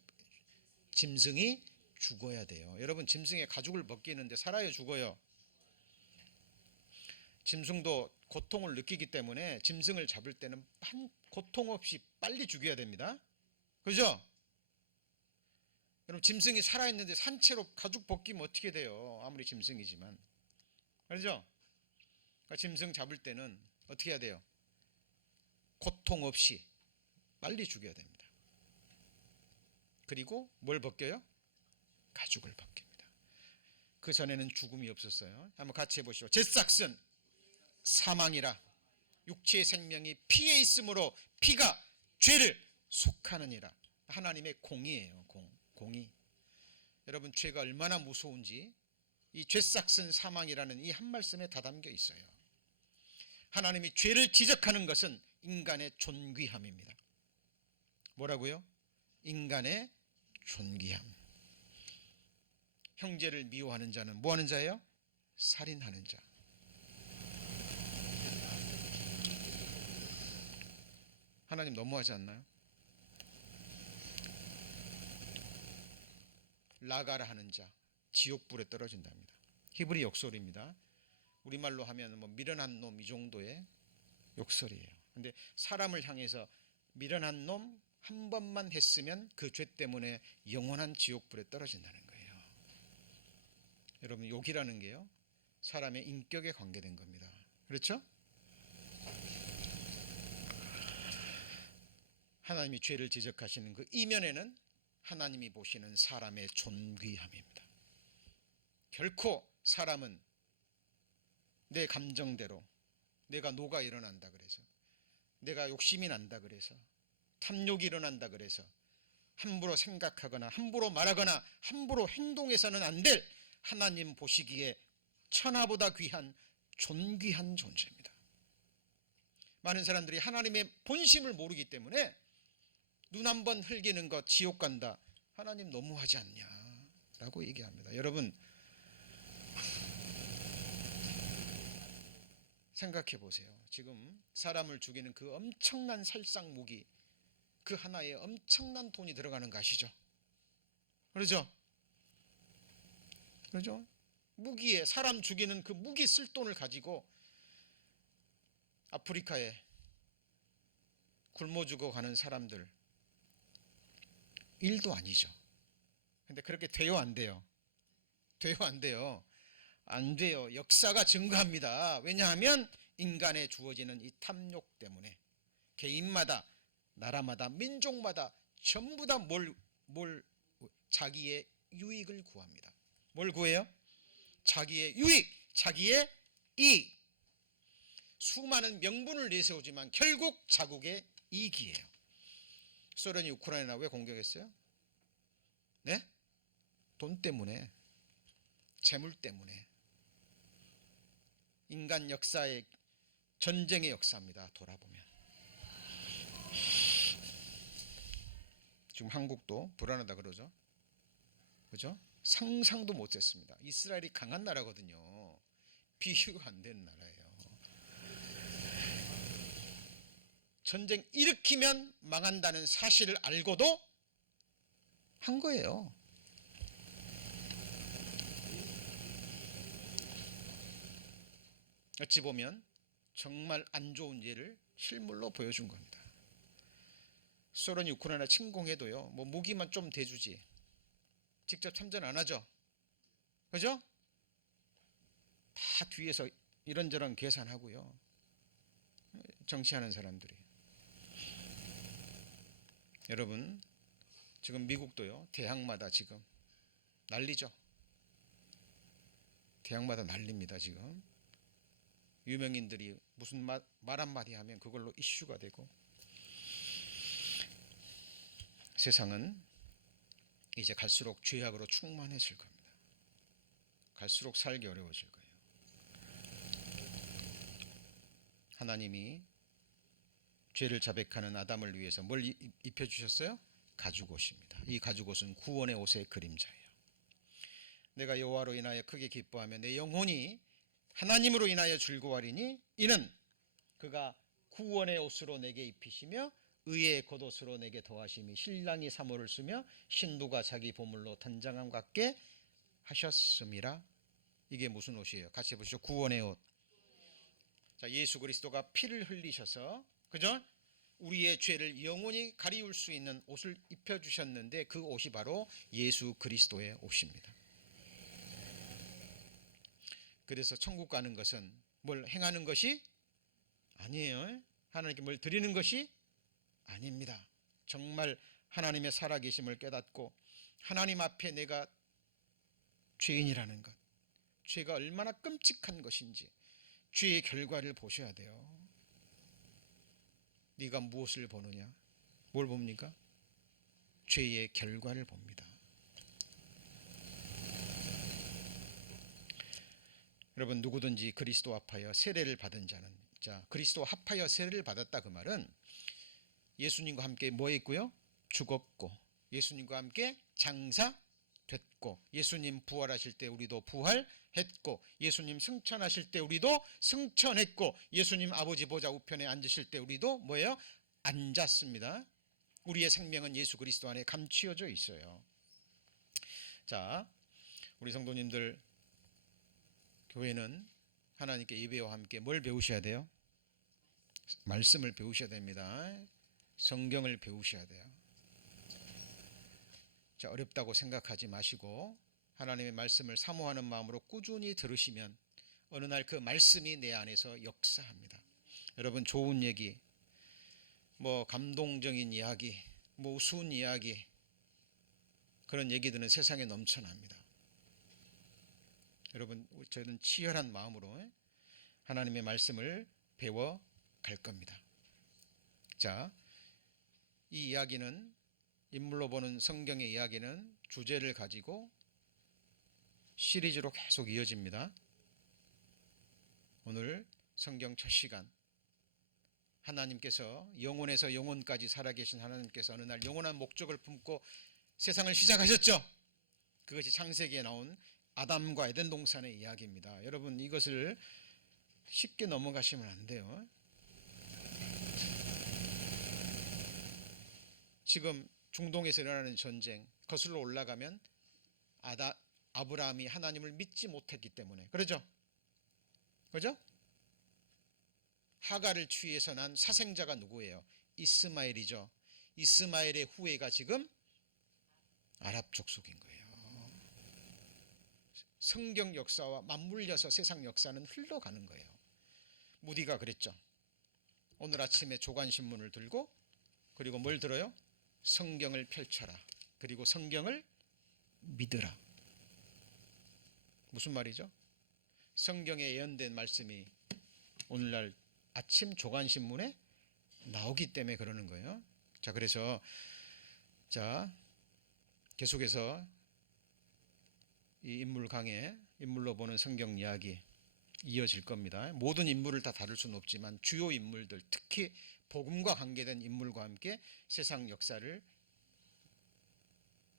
짐승이 죽어야 돼요. 여러분, 짐승의 가죽을 벗기는데 살아요, 죽어요? 짐승도 고통을 느끼기 때문에 짐승을 잡을 때는 고통 없이 빨리 죽여야 됩니다. 그죠? 여러분, 짐승이 살아있는데 산채로 가죽 벗기면 어떻게 돼요? 아무리 짐승이지만. 그렇죠? 그러니까 짐승 잡을 때는 어떻게 해야 돼요? 고통 없이 빨리 죽여야 됩니다. 그리고 뭘 벗겨요? 가죽을 벗깁니다. 그 전에는 죽음이 없었어요. 한번 같이 해보시죠. 제싹슨 사망이라 육체의 생명이 피에 있으므로 피가 죄를 속하느니라. 하나님의 공의예요. 공의. 여러분, 죄가 얼마나 무서운지 이 죄싹슨 사망이라는 이 한 말씀에 다 담겨 있어요. 하나님이 죄를 지적하는 것은 인간의 존귀함입니다. 뭐라고요? 인간의 존귀함. 형제를 미워하는 자는 뭐하는 자예요? 살인하는 자. 하나님 너무하지 않나요? 라가라 하는 자, 지옥불에 떨어진답니다. 히브리 욕설입니다. 우리말로 하면 뭐 미련한 놈 이 정도의 욕설이에요. 근데 사람을 향해서 미련한 놈 한 번만 했으면 그 죄 때문에 영원한 지옥불에 떨어진다는 거예요. 여러분, 욕이라는 게요, 사람의 인격에 관계된 겁니다. 그렇죠? 하나님이 죄를 지적하시는 그 이면에는 하나님이 보시는 사람의 존귀함입니다. 결코 사람은 내 감정대로 내가 노가 일어난다 그래서, 내가 욕심이 난다 그래서, 탐욕이 일어난다 그래서 함부로 생각하거나 함부로 말하거나 함부로 행동해서는 안 될, 하나님 보시기에 천하보다 귀한 존귀한 존재입니다. 많은 사람들이 하나님의 본심을 모르기 때문에 눈 한 번 흘기는 것 지옥 간다, 하나님 너무하지 않냐 라고 얘기합니다. 여러분, 생각해 보세요. 지금 사람을 죽이는 그 엄청난 살상 무기, 그 하나에 엄청난 돈이 들어가는 거 아시죠? 그러죠? 그러죠? 무기에, 사람 죽이는 그 무기 쓸 돈을 가지고 아프리카에 굶어 죽어가는 사람들, 일도 아니죠. 근데 그렇게 돼요, 안 돼요? 돼요, 안 돼요? 안 돼요. 역사가 증거합니다. 왜냐하면 인간에 주어지는 이 탐욕 때문에 개인마다, 나라마다, 민족마다 전부 다 자기의 유익을 구합니다. 뭘 구해요? 자기의 유익, 자기의 이익. 수많은 명분을 내세우지만 결국 자국의 이익이에요. 소련이 우크라이나 왜 공격했어요? 네? 돈 때문에, 재물 때문에. 인간 역사의 전쟁의 역사입니다. 돌아보면 지금 한국도 불안하다 그러죠. 그죠? 상상도 못했습니다. 이스라엘이 강한 나라거든요. 비교가 안 되는 나라예요. 전쟁 일으키면 망한다는 사실을 알고도 한 거예요. 어찌 보면 정말 안 좋은 예를 실물로 보여준 겁니다. 소련이 우크라이나 침공해도요, 뭐 무기만 좀 대주지 직접 참전 안 하죠. 그죠? 다 뒤에서 이런저런 계산하고요, 정치하는 사람들이. 여러분, 지금 미국도요, 대학마다 지금 난리죠. 대학마다 난립니다. 지금 유명인들이 무슨 말 한마디 하면 그걸로 이슈가 되고, 세상은 이제 갈수록 죄악으로 충만해질 겁니다. 갈수록 살기 어려워질 거예요. 하나님이 죄를 자백하는 아담을 위해서 뭘 입혀주셨어요? 가죽옷입니다. 이 가죽옷은 구원의 옷의 그림자예요. 내가 여호와로 인하여 크게 기뻐하며 내 영혼이 하나님으로 인하여 즐거워하리니 이는 그가 구원의 옷으로 내게 입히시며 의의 겉옷으로 내게 더하심이 신랑이 사모를 쓰며 신부가 자기 보물로 단장함 같게 하셨음이라. 이게 무슨 옷이에요? 같이 보시죠. 구원의 옷. 자, 예수 그리스도가 피를 흘리셔서, 그죠? 우리의 죄를 영원히 가리울 수 있는 옷을 입혀주셨는데 그 옷이 바로 예수 그리스도의 옷입니다. 그래서 천국 가는 것은 뭘 행하는 것이 아니에요. 하나님께 뭘 드리는 것이 아닙니다. 정말 하나님의 살아계심을 깨닫고 하나님 앞에 내가 죄인이라는 것, 죄가 얼마나 끔찍한 것인지 죄의 결과를 보셔야 돼요. 네가 무엇을 보느냐? 뭘 봅니까? 죄의 결과를 봅니다. 여러분, 누구든지 그리스도 합하여 세례를 받은 자는, 자, 그리스도 합하여 세례를 받았다 그 말은 예수님과 함께 뭐 했고요? 죽었고, 예수님과 함께 장사됐고, 예수님 부활하실 때 우리도 부활했고, 예수님 승천하실 때 우리도 승천했고, 예수님 아버지 보좌 우편에 앉으실 때 우리도 뭐예요? 앉았습니다. 우리의 생명은 예수 그리스도 안에 감추어져 있어요. 자, 우리 성도님들, 교회는 하나님께 예배와 함께 뭘 배우셔야 돼요? 말씀을 배우셔야 됩니다. 성경을 배우셔야 돼요. 자, 어렵다고 생각하지 마시고 하나님의 말씀을 사모하는 마음으로 꾸준히 들으시면 어느 날 그 말씀이 내 안에서 역사합니다. 여러분, 좋은 얘기, 뭐 감동적인 이야기, 뭐 우스운 이야기, 그런 얘기들은 세상에 넘쳐납니다. 여러분, 저는 치열한 마음으로 하나님의 말씀을 배워 갈 겁니다. 자, 이 이야기는, 인물로 보는 성경의 이야기는 주제를 가지고 시리즈로 계속 이어집니다. 오늘 성경 첫 시간, 하나님께서 영혼에서 영혼까지 살아계신 하나님께서 어느 날 영원한 목적을 품고 세상을 시작하셨죠. 그것이 창세기에 나온 아담과 에덴 동산의 이야기입니다. 여러분, 이것을 쉽게 넘어가시면 안 돼요. 지금 중동에서 일어나는 전쟁, 거슬러 올라가면 아브라함이 하나님을 믿지 못했기 때문에, 그러죠? 하갈을 취해서 난 사생자가 누구예요? 이스마엘이죠. 이스마엘의 후예가 지금 아랍 족속인 거예요. 성경 역사와 맞물려서 세상 역사는 흘러가는 거예요. 무디가 그랬죠. 오늘 아침에 조간신문을 들고, 그리고 뭘 들어요? 성경을 펼쳐라. 그리고 성경을 믿으라. 무슨 말이죠? 성경에 예언된 말씀이 오늘날 아침 조간신문에 나오기 때문에 그러는 거예요. 자, 그래서 계속해서 이 인물 강의, 인물로 보는 성경 이야기 이어질 겁니다. 모든 인물을 다 다룰 수는 없지만 주요 인물들, 특히 복음과 관계된 인물과 함께 세상 역사를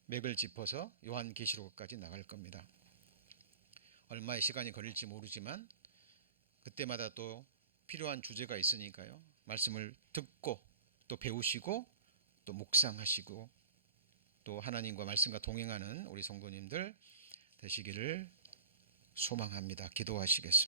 맥을 짚어서 요한계시록까지 나갈 겁니다. 얼마의 시간이 걸릴지 모르지만 그때마다 또 필요한 주제가 있으니까요. 말씀을 듣고 또 배우시고 또 묵상하시고 또 하나님과 말씀과 동행하는 우리 성도님들 되시기를 소망합니다. 기도하시겠습니다.